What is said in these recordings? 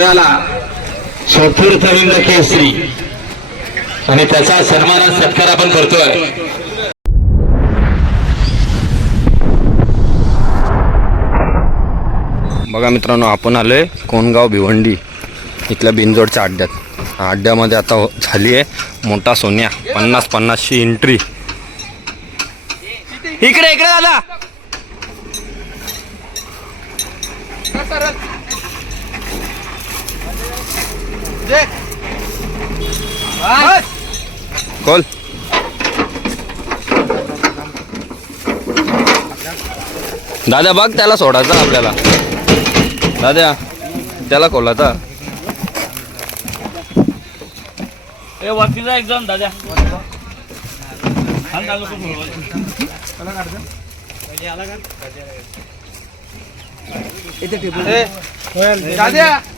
त्याला चतुर्थ हिंद केसरी. आणि त्याचा सन्मान सत्कार आपण करतोय. बघा मित्रांनो आपण आलोय कोणगाव भिवंडी इथल्या बिनजोडच्या अड्ड्यात. अड्ड्यामध्ये आता हो- झाली आहे मोठा सोन्या पन्नास पन्नासची एंट्री इकडे इकडे दादा. कोल दादा बघ त्याला सोडायचा आपल्याला. दादा त्याला खोलाचा ए वकीलचा एक्झाम दादा.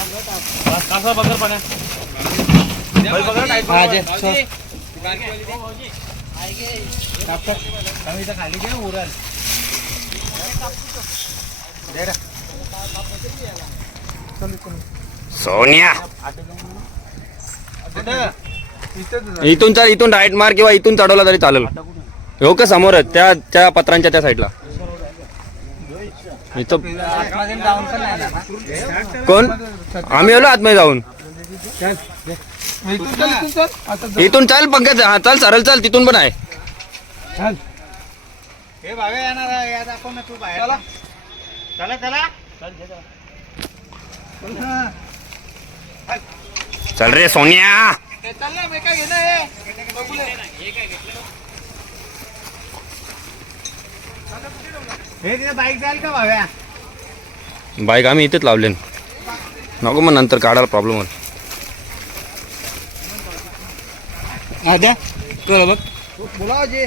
कासा बगर पाण्या सोन्या. इथून चल इथून राईट मार किंवा इथून चढवला तरी चालेल. हो का समोर आहे, त्या त्या पत्रांच्या त्या साईडला कोण? आम्ही आलो आतमध्ये जाऊन. इथून चल पंकज हा चल सरळ चल तिथून पण आहे. चल. रे सोनिया. बाईक जाईल का भाव्या? बाईक आम्ही इथेच लावले. नको मग नंतर काढायला प्रॉब्लेम होईल आद्या बघ. बोला जे.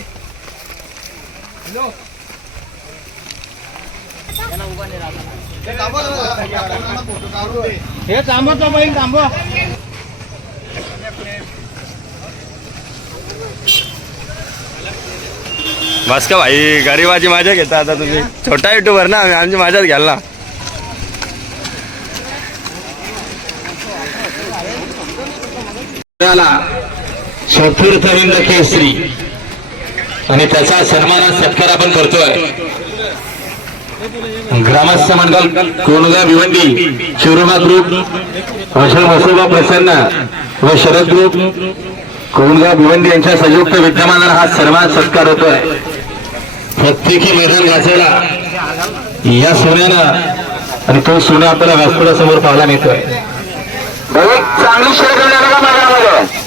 हे थांबवतो बैल थांबव. बस का भाई गरीबाची मजा घेता आता तुम्ही. छोटा युट्यूबर ना आम्ही आमची मजाच घ्याल ना. चतुर्थ हिंद केसरी. आणि त्याचा सन्मान सत्कार आपण करतोय. ग्रामस्थ मंडळ कोणगा भिवंडी शिवरुमा ग्रुप अशोक मसोबा प्रसन्न व शरद ग्रुप कोणगा भिवंडी यांच्या संयुक्त विद्यमानाला हा सन्मान सत्कार होतोय. प्रत्येकी मैदान गाजवला. या सोन्यानं आणि तो सोन्या आपल्याला व्यासपीठासमोर पाहायला मिळतोय. चांगली शेअर करण्याला का मैदानामध्ये?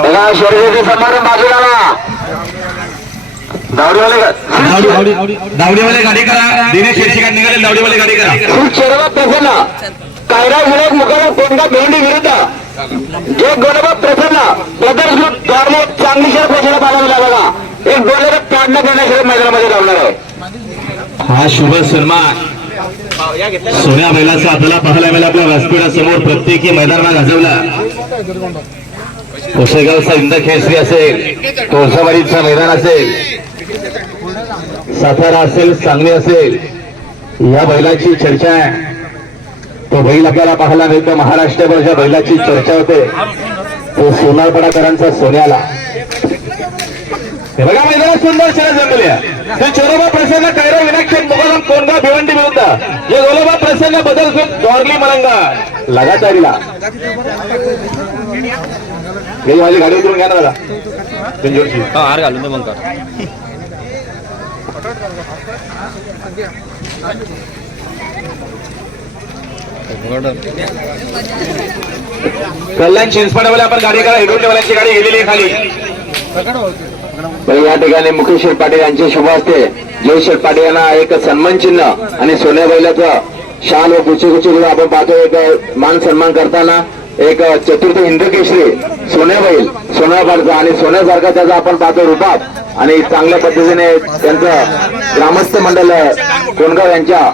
बघा शर्यती समारंभ बाजूला लावा. दावडीवाले गाडी करा. दिनेश शिर्षिका निघाले दावडीवाले गाडी करा. श्री चेरवा प्रसन्न. कायरा विनायक मुखाला कोणता भेंडी विरुद्ध. जे गोलबा प्रसन्न. ब्रदर्स ग्रुप चांगली शहर पाहायला बघा. एक गोलर काढणं करण्यासाठी मैदानामध्ये लावणार आहे. हा शुभ सन्मान सोन्या बैलाचा आपल्याला पाहायला मिळाला आपल्या व्यासपीठासमोर प्रत्येकी मैदानात गाजवला. पुसेगावचा इंद खेसरी असेल कोळसावाडीचं मैदान असेल सातारा असेल सांगली असेल या बैलाची चर्चा आहे. तो बैल आपल्याला पाहायला मिळतो. महाराष्ट्रभर ज्या बैलाची चर्चा होते तो सोनारपडाकरांचा सोन्याला. बघा मैदानात सुंदर शरद जमली आहे. श्री चोरोबा प्रसन्न कैरा विनाक्षण मुघलम कोणगा भिवंडी विरुद्ध जे गोलोबा प्रसन्न बदल दोरली मलंगा. लगातारीला. हे माझी गाडी उतरून घ्या ना दादा. हा हार घालून मग. का कल्याण चिंचपाड्यावाले आपण गाडी करा. हेडोंडेवाल्यांची गाडी गेलेली आहे खाली. या ठिकाणी मुकेश शेठ पाटील यांचे शुभ असते जय शेठ पाटील यांना एक सन्मान चिन्ह आणि सोन्या बैलाचं शाल व गुच्छ गुच्छ आपण पाहतो. एक मान सन्मान करताना एक चतुर्थ हिंद केसरी सोन्या बैल सोन्यासारखा आणि सोन्यासारखा त्याचा आपण पाहतो रूपात. आणि चांगल्या पद्धतीने त्यांचं ग्रामस्थ मंडळ कोणगाव यांच्या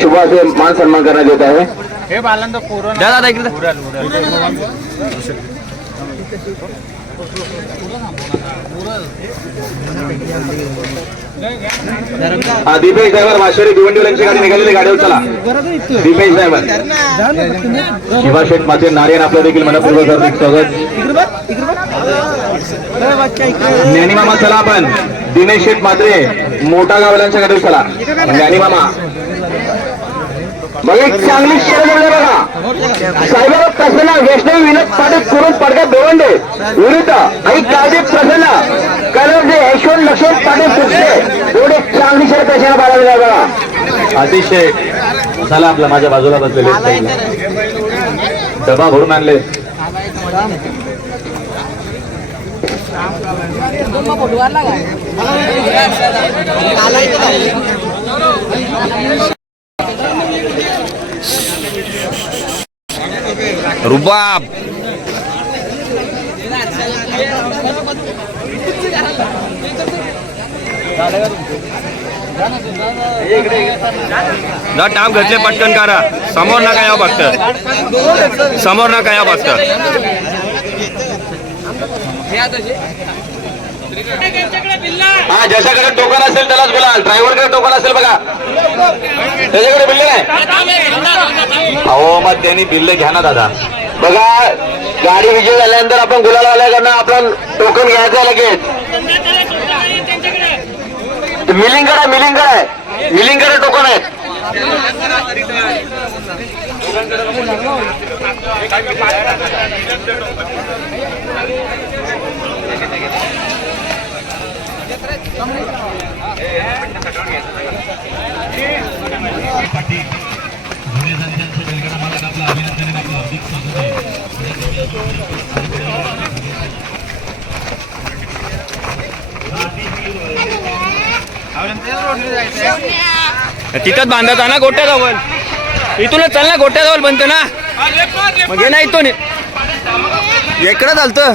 शुभ असे मान सन्मान करण्यात येत आहे. हे बालांना कोरोना दीपेश ड्रायव्हर माशेरी भिवंडीवाल्यांची गाडी निघालेली गाडीवर चला. दीपेश ड्रायव्हर. शिवा शेठ माते नारायण आपलं देखील मनपूर्वक हार्दिक स्वागत. ज्ञानीमामा चला आपण. दिनेश शेठ मात्रे मोठा गावल्यांच्या गाडीवर चला. ज्ञानीमामा मामा एक चांगली शेअर बघा. साहेबराव प्रसन्न वैष्णव विनोद पाटील कुरुम पडका दोवंडे विरुद्ध. आई काळजी प्रसन्न कलरजे यशवंत लक्ष्मण पाटील कुस्ते एवढे चांगली शेअर पेशाला बाळगली बघा. अतिशय चला आपला माझ्या बाजूला बसलेले डबा भरून आणले. रुबाब. जा टाम घेतले पटकन करा. समोर ना काय बघत समोर ना काय बघत हा ज्याच्याकडे टोकन असेल त्यालाच बोला. ड्रायव्हरकडे टोकन असेल बघा. त्याच्याकडे बिल्ले नाही. अहो मग त्यांनी बिल्ले घ्या ना दादा. बघा गाडी विजय झाल्यानंतर आपण गुलाल आल्याकडनं आपण टोकन घ्यायचं आहे लगेच. मिलिंग करा मिलिंग आहे. मिलिंग करा टोकन आहे तिथंच बांधता ना गोट्याजवळ. इथूनच चल ना गोट्याजवळ बनतं ना. म्हणजे नाही ना इथून. इकडं चालतं.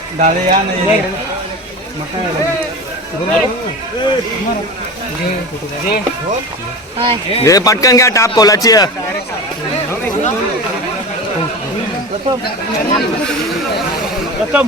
दादा या नाही हे पटकन घ्या टाप कोलाची. प्रथम.